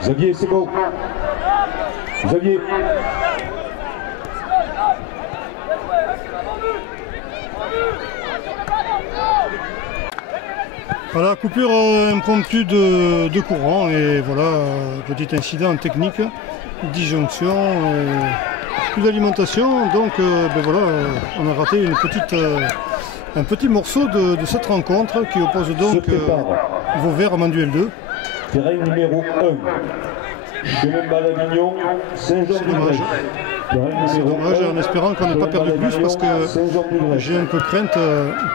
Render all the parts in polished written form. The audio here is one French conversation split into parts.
Xavier, c'est bon. Xavier. Voilà, coupure impromptue de courant et voilà, petit incident technique, disjonction, plus d'alimentation, donc ben voilà, on a raté un petit morceau de cette rencontre qui oppose donc Vauvert à Manduel 2. Terrain numéro 1, chemin Malavignon, Saint-Jean-du-Grève. C'est dommage, en espérant qu'on n'ait pas perdu plus parce que j'ai un peu crainte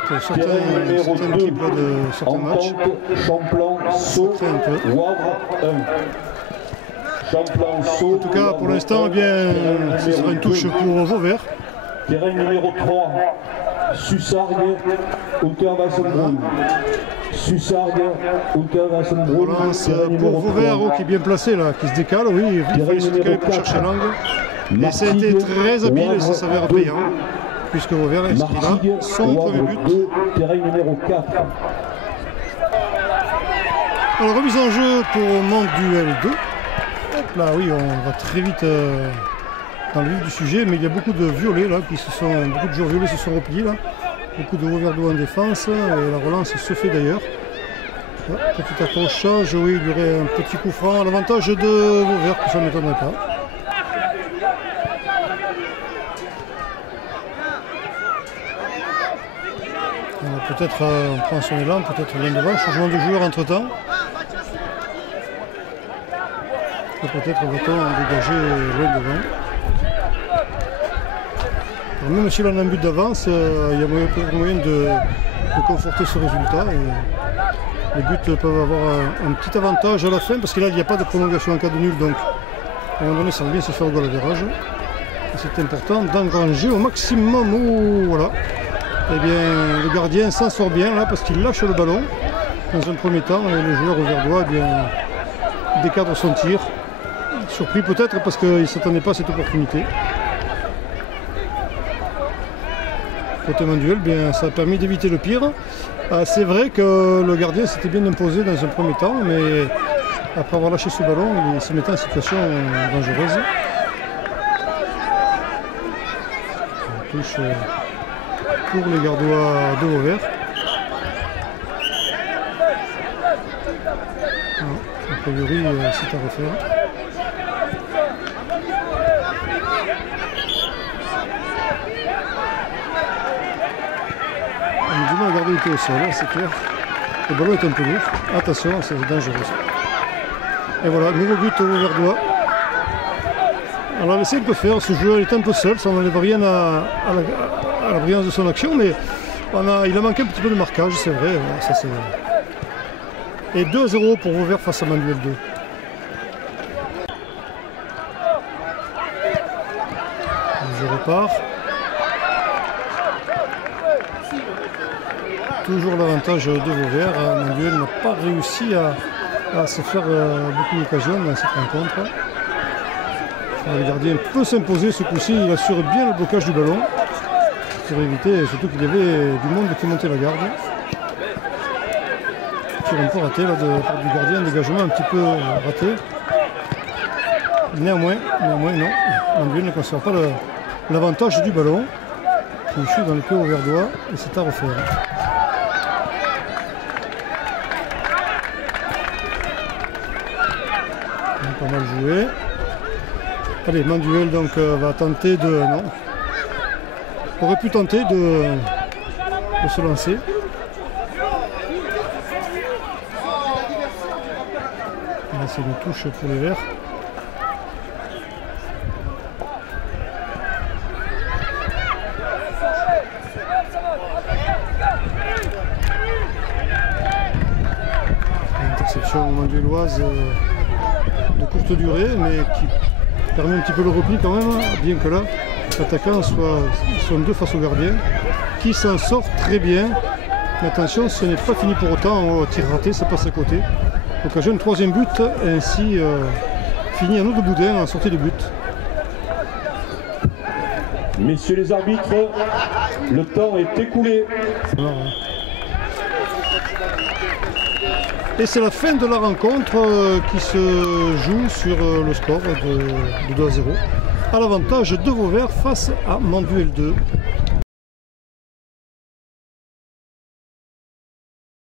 pour certaines équipes de certains matchs. En tout cas, pour l'instant, eh bien, ce sera une touche pour Vauvert. Terrain numéro 3, Sussargues, Unterwassenbrunn. Sussargues, Unterwassenbrunn. Relance pour Vauvert qui est bien placé là, qui se décale, oui, il fallait se décaler pour chercher l'angle. Et ça a été très habile et ça s'avère payant, puisque Vauvert inscrira son premier but. Terrain numéro 4. Alors, remise en jeu pour Manduel 2. Hop là, oui, on va très vite dans le vif du sujet, mais il y a beaucoup de violets là, beaucoup de joueurs violets se sont repliés là. Beaucoup de Vauverdois en défense, et la relance se fait d'ailleurs. Petit accrochage, oui, il y aurait un petit coup franc à l'avantage de Vauvert, que ça ne m'étonnerait pas. Peut-être on prend son élan, peut-être l'un devant, changement de joueur entre temps. Et peut-être va-t-on dégager l'un devant. Alors même si l'on a un but d'avance, il y a moyen de conforter ce résultat. Et les buts peuvent avoir un petit avantage à la fin, parce que là il n'y a pas de prolongation en cas de nul, donc à un moment donné ça va bien se faire au goal à virage. Et c'est important d'engranger au maximum. Oh, voilà. Eh bien, le gardien s'en sort bien là parce qu'il lâche le ballon dans un premier temps et le joueur auverdois décadre son tir. Surpris peut-être parce qu'il ne s'attendait pas à cette opportunité. Côté Manduel, bien, ça a permis d'éviter le pire. C'est vrai que le gardien s'était bien imposé dans un premier temps, mais après avoir lâché ce ballon, il se mettait en situation dangereuse. On touche pour les gardois de Vauvert. A priori, c'est à refaire. On a du mal à garder le pied au sol, c'est clair. Le ballon est un peu lourd. Attention, c'est dangereux. Et voilà, nouveau but au Verdois. On l'a laissé un peu faire, ce joueur est un peu seul, ça n'enlève rien à la brillance de son action, mais il a manqué un petit peu de marquage, c'est vrai. Ça, et 2-0 pour Vauvert face à Manduel 2. Je repars. Toujours l'avantage de Vauvert. Manduel n'a pas réussi à se faire beaucoup d'occasions dans cette rencontre. Le gardien peut s'imposer ce coup-ci, il assure bien le blocage du ballon pour éviter, surtout qu'il y avait du monde qui montait la garde. Tir un peu raté là, de part du gardien, un dégagement un petit peu raté. Néanmoins non, Manduel ne conserve pas l'avantage du ballon qui chute dans le pied auverdois et c'est à refaire. Pas mal joué. Allez, Manduel donc va tenter de... Non. Aurait pu tenter de se lancer. Là c'est une touche pour les Verts. Interception mandueloise de courte durée, mais qui permet un petit peu le repli quand même, bien que là, l'attaquant soit deux face au gardien, qui s'en sort très bien. Mais attention, ce n'est pas fini pour autant, au tir raté, ça passe à côté. Occasion de troisième but, ainsi fini en eau de boudin en sortie de but. Messieurs les arbitres, le temps est écoulé. Alors, Et c'est la fin de la rencontre qui se joue sur le score de 2 à 0. À l'avantage de Vauvert face à Manduel 2.